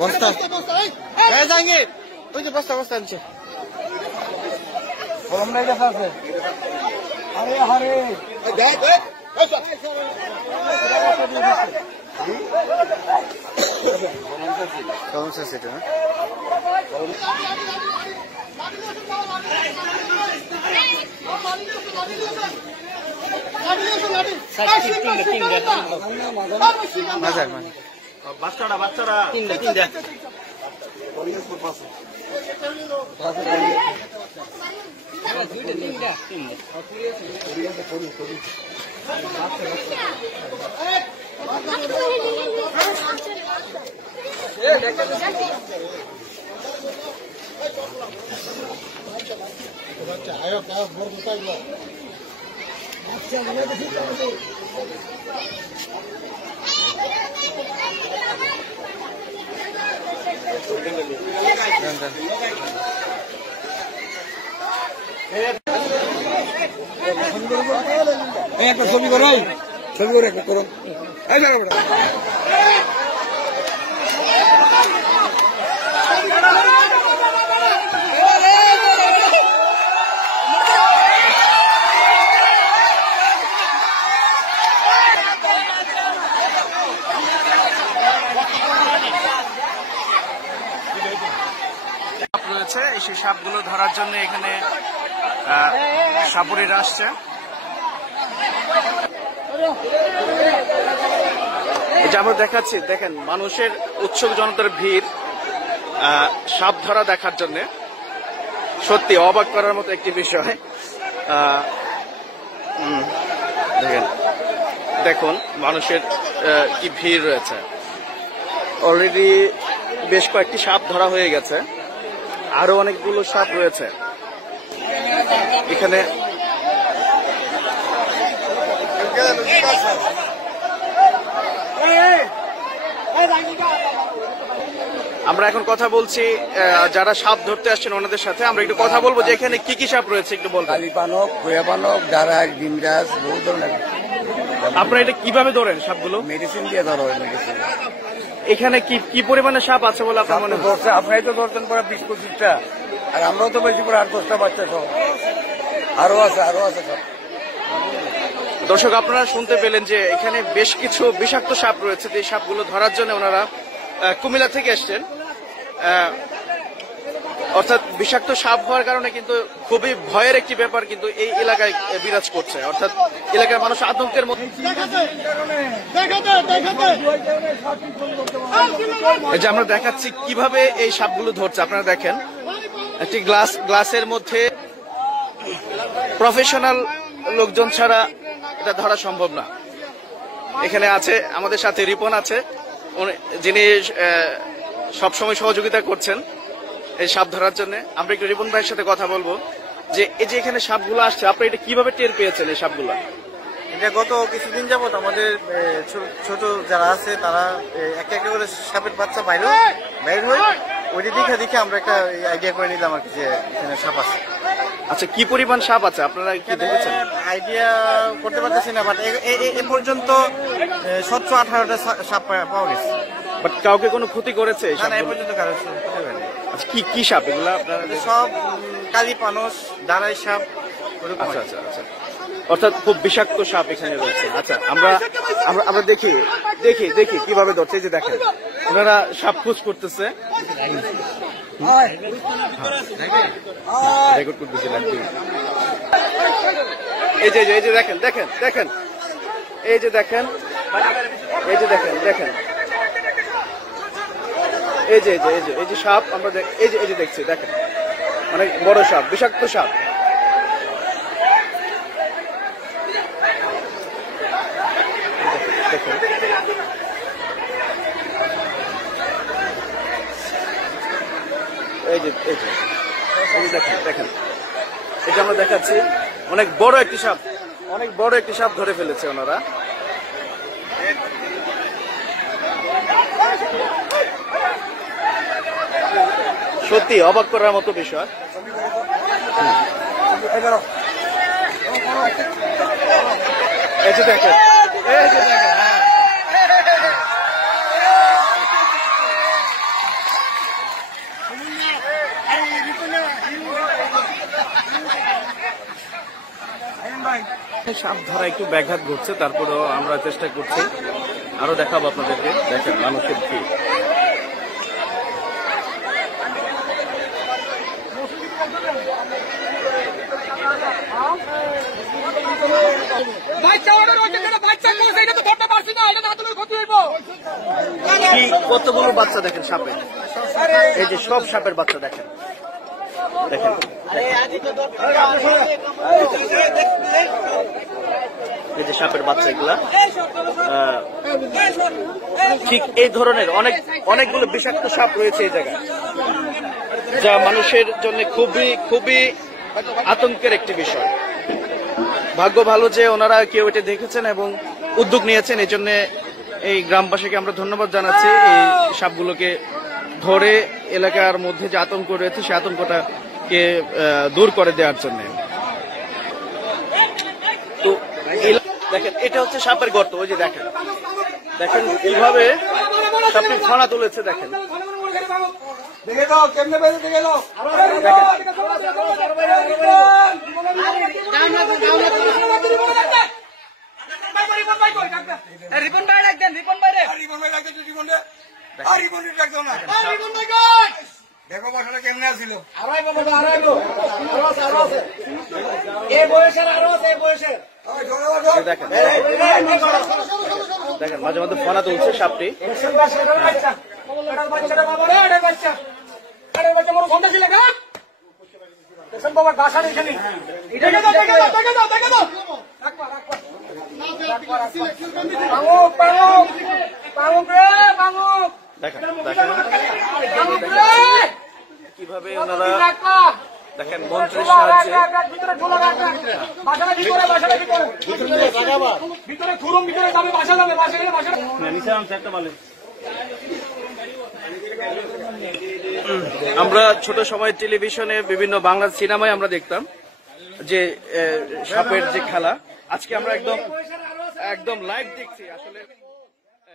বস্তা যাইঙ্গে ওই যে বস্তা বস্তা আনছে আরে আরে সমস্যা সেটা বাচ্চারা বাচ্চারা তিনটা তিনটা একটা ছবি করে একটা করুন রয়েছে সেই সাপগুলো ধরার জন্য এখানে সাপুড়িরা আসছে। এটা আমরা দেখাচ্ছি, দেখেন মানুষের উৎসুক জনতার ভিড় সাপ ধরা দেখার জন্য, সত্যি অবাক করার মতো একটি বিষয়। দেখেন দেখুন মানুষের কি ভিড় রয়েছে। অলরেডি বেশ কয়েকটি সাপ ধরা হয়ে গেছে, আরো অনেকগুলো সাপ রয়েছে এখানে। আমরা এখন কথা বলছি যারা সাপ ধরতে আসছেন ওনাদের সাথে, আমরা একটু কথা বলবো যে এখানে কি কি সাপ রয়েছে একটু বলবো। কালীপানক, খোয়াপানক, ডারাক, ডিমরাজ, বহু ধরনের। আপনারা এটা কিভাবে ধরেন সাপগুলো? মেডিসিন দিয়ে ধরো, মেডিসিন। এখানে কি কি পরিমাণে সাপ আছে বলে আপনার মনে হয়? আপনারাই তো ধরছেন পরে 20-25টা, আর আমরাও তো বেশি করে 8-10টা বাচ্চা সব আরো আছে সব। দর্শক আপনারা শুনতে পেলেন যে এখানে বেশ কিছু বিষাক্ত সাপ রয়েছে, যে সাপগুলো ধরার জন্য ওনারা কুমিল্লা থেকে এসছেন। অর্থাৎ বিষাক্ত সাপ হওয়ার কারণে কিন্তু খুবই ভয়ের একটি ব্যাপার কিন্তু এই এলাকায় বিরাজ করছে, অর্থাৎ এলাকার মানুষ আতঙ্কের মধ্যে। এই যে আমরা দেখাচ্ছি কিভাবে এই সাপগুলো ধরছে, আপনারা দেখেন একটি গ্লাসের মধ্যে প্রফেশনাল লোকজন ছাড়া এটা ধরা সম্ভব না। এখানে আছে আমাদের সাথে রিপন আছে, যিনি সবসময় সহযোগিতা করছেন এই সাপ ধরার জন্য। আমরা একটু রিপন ভাইয়ের সাথে কথা বলবো যে এই যে এখানে সাপগুলো আসছে, আপনি এটা কিভাবে টের পেয়েছেন এই সাপগুলো? এটা গত কিছুদিন যাবত আমাদের ছোট যারা আছে তারা একটা একটা করে সাপের বাচ্চা বাইর হয়, ওইটা দেখে আমরা একটা আইডিয়া করে নিলাম আর কি যে এখানে সাপ আছে। আচ্ছা, কি পরিমাণ সাপ আছে আপনারা কি দেখেছেন? আইডিয়া করতে পারতেছি না, বাট এ পর্যন্ত 17-18টা সাপ পাওয়া গেছে। বাট কাউকে কোনো ক্ষতি করেছে এই না না, এ সাপগুলো? পর্যন্ত কারো ক্ষতি হয়নি। আচ্ছা, কি সাপ এগুলো আপনারা? সব কালি পানস, দাঁড়াই সাপ। আচ্ছা আচ্ছা আচ্ছা, অর্থাৎ খুব বিষাক্ত সাপ এখানে রয়েছে। আচ্ছা, আমরা আমরা আমরা দেখি দেখি দেখি কিভাবে ধরছে। এই যে দেখেন, ওনারা সাপ খোঁজ করতেছে, রেকর্ড করতেছিলেন। এই যে এই যে দেখেন দেখেন দেখেন, এই যে দেখেন, এই যে দেখেন দেখেন, এই যে এই যে সাপ আমরা এই যে দেখছি, দেখেন অনেক বড় সাপ, বিষাক্ত সাপ। দেখেন, এই যে দেখেন দেখেন, এটা আমরা দেখাচ্ছি, অনেক বড় একটি সাপ, অনেক বড় একটি সাপ ধরে ফেলেছে ওনারা। সত্যি অবাক করার মতো বিষয়। এই যে দেখেন, এই যে দেখেন, হ্যাঁ। সাপ ধরা একটু ব্যাঘাত ঘটছে, তারপরেও আমরা চেষ্টা করছি, আরো দেখাবো আপনাদেরকে। দেখেন মানুষের ভিড়। কতগুলো বাচ্চা দেখেন সাপের, এই যে সব সাপের বাচ্চা দেখেন দেখেন, এই যে সাপের বাচ্চা এগুলা ঠিক এই ধরনের অনেকগুলো বিষাক্ত সাপ রয়েছে এই জায়গায়, যা মানুষের জন্য খুবই খুবই আতঙ্কের একটি বিষয়। ভাগ্য ভালো যে ওনারা কেউ এটা দেখেছেন এবং উদ্যোগ নিয়েছেন, এই জন্য এই গ্রামবাসীকে আমরা ধন্যবাদ জানাচ্ছি এই সাপগুলোকে ধরে এলাকার মধ্যে যে আতঙ্ক রয়েছে সেই আতঙ্কটাকে দূর করে দেওয়ার জন্য। তো দেখেন, এটা হচ্ছে সাপের গর্ত। ওই যে দেখেন দেখেন কিভাবে সাপটি ফনা তুলেছে, দেখেন দেখো বাসাটা কেমনে আসছিল। দেখেন দেখেন মাঝে মাঝে ফনা তুলছে সাপটি। দেখেন কিভাবে ওনারা দেখেন মন্ত্রীর সাহায্যে আমরা ছোট সময় টেলিভিশনে বিভিন্ন বাংলা সিনেমায় আমরা দেখতাম যে সাপের যে খেলা, আজকে আমরা একদম লাইভ দেখছি আসলে।